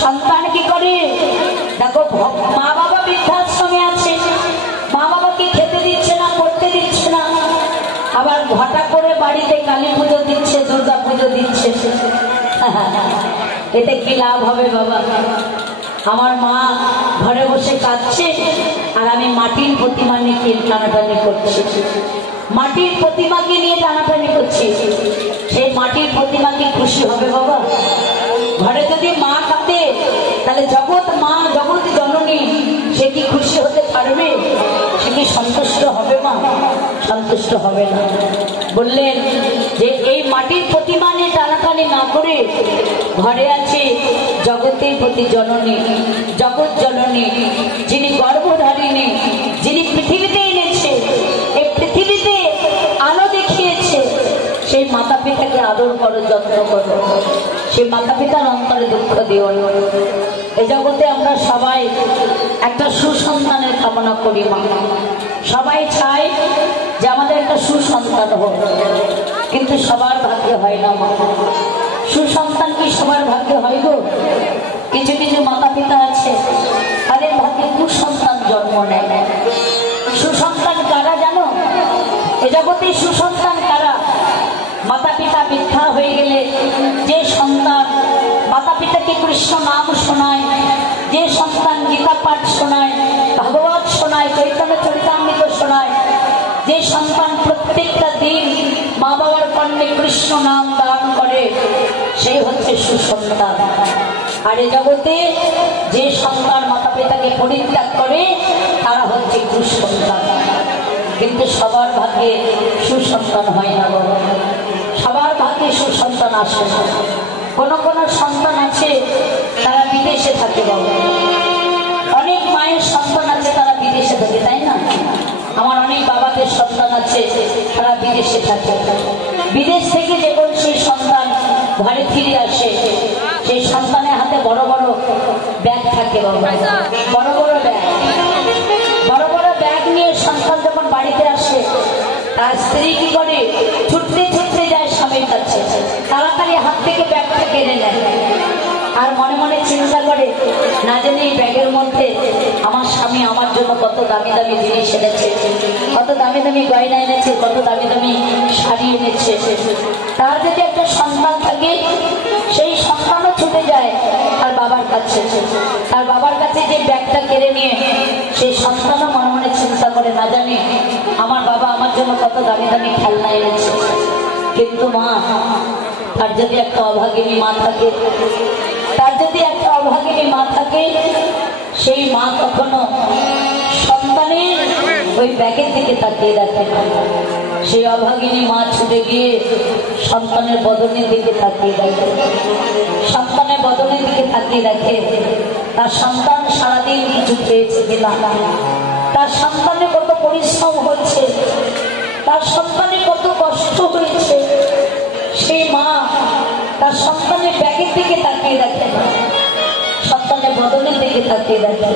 সন্তান কি করে দেখো, মা বাবা বৃদ্ধাশ্রমে আছে, মা বাবাকে খেতে দিচ্ছে না, পড়তে দিচ্ছে না, আবার ঘটা করে বাড়িতে কালী পুজো দিচ্ছে, দুর্গা পুজো দিচ্ছে। এতে কি লাভ হবে বাবা? আমার মা ঘরে বসে কাঁদছে আর আমি মাটির প্রতিমা নিয়ে টানাটানি করছি, মাটির প্রতিমাকে নিয়ে টানাটানি করছি। সেই মাটির প্রতিমা কি খুশি হবে বাবা? ঘরে যদি মা কাঁদে তাহলে জগৎ মা, জগৎ জননী, সে কি খুশি হতে পারবে? সে কি সন্তুষ্ট হবে? মা সন্তুষ্ট হবে না। বললেন যে এই মাটির প্রতিমা নিয়ে টানাটানি না করে ঘরে আছে জগতের প্রতি জননী, জগৎ জননী, যিনি গর্ভধারিণী, যিনি পৃথিবীতে এনেছে, এই পৃথিবীতে আলো দেখিয়েছে, সেই মাতা পিতাকে আদর করো, যত্ন করো। সেই মাতা পিতার অন্তরে দুঃখ দিও। এই জগতে আমরা সবাই একটা সুসন্তানের কামনা করি মা, সবাই চাই যে আমাদের একটা সুসন্তান হোক, কিন্তু সবার ভাগ্যে হয় না মা। সুসন্তান কি সবার ভাগ্যে হয় গো? কিছু কিছু মাতা পিতা আছে তাদের ভাগ্যে কুসন্তান জন্ম নেয়। সুসন্তান কারা জানো? এ জগতে সুসন্তান কারা? মাতা পিতা বৃদ্ধা হয়ে গেলে যে সন্তান মাতা পিতাকে কৃষ্ণ নাম শোনায়, যে সন্তান গীতা পাঠ শোনায়, ভাগবত শোনায়, চৈতন্য চরিতামৃত শোনায়, যে সন্তান প্রত্যেকটা দিন মা বাবার কর্ণে কৃষ্ণ নাম দান করে, সেই হচ্ছে সুসন্তান। আর এ জগতে যে সন্তান মাতা পিতাকে পরিত্যাগ করে তারা হচ্ছে কুসন্তান। কিন্তু সবার ভাগ্যে সুসন্তান হয় না বড়, সবার ভাগ্যে সুসন্তান আসে না। কোন কোন সন্তান আছে তারা বিদেশে থাকে বাবা, অনেক মায়ের সন্তান আছে তারা বিদেশে থাকে, তাই না? আমার অনেক বাবাদের সন্তান আছে তারা বিদেশে থাকে। বিদেশ থেকে যখন সেই সন্তান ঘরে ফিরে আসে, সেই সন্তানের হাতে বড় বড় ব্যাগ থাকে বাবা, বড় বড় ব্যাগ, বড় বড় ব্যাগ নিয়ে সন্তান যখন বাড়িতে আসে, তার স্ত্রী কি করে? ছুটতে ছুটতে যায় স্বামীর কাছে, তাড়াতাড়ি হাত থেকে ব্যাগটা কেড়ে নেয় আর মনে মনে চিন্তা করে, না জানি এই ব্যাগের মধ্যে আমার স্বামী আমার জন্য কত দামি দামি জিনিস এনেছে, কত দামি দামি গয়না এনেছে, কত দামি দামি শাড়ি এনেছে। তার যদি একটা সন্তান থাকে, সেই সন্তানও ছুটে যায় তার বাবার কাছে, তার বাবার কাছে যে ব্যাগটা কেড়ে নিয়ে সেই সন্তানও মনে মনে চিন্তা করে, না জানি আমার বাবা আমার জন্য কত দামি দামি খেলনা এনেছে। কিন্তু মা, তার যদি একটা অভাগিনী মা থাকে, তার যদি একটা অভাগিনী মা থাকে, সেই মা কখনো সন্তানের ওই ব্যাগের দিকে তাকিয়ে রাখে না। সেই অভাগিনী মা ছুটে গিয়ে সন্তানের বদনের দিকে তাকিয়ে রাখে, সন্তানের বদনের দিকে তাকিয়ে রাখে। তার সন্তান সারাদিন কিছু খেয়েছে কিনা, তার সন্তানের কত পরিশ্রম হচ্ছে, তার সন্তানের কত কষ্ট হয়েছে, সেই মা তার সন্তানের ব্যাগের দিকে তাকিয়ে রাখে না, সন্তানের বদনের দিকে তাকিয়ে রাখে।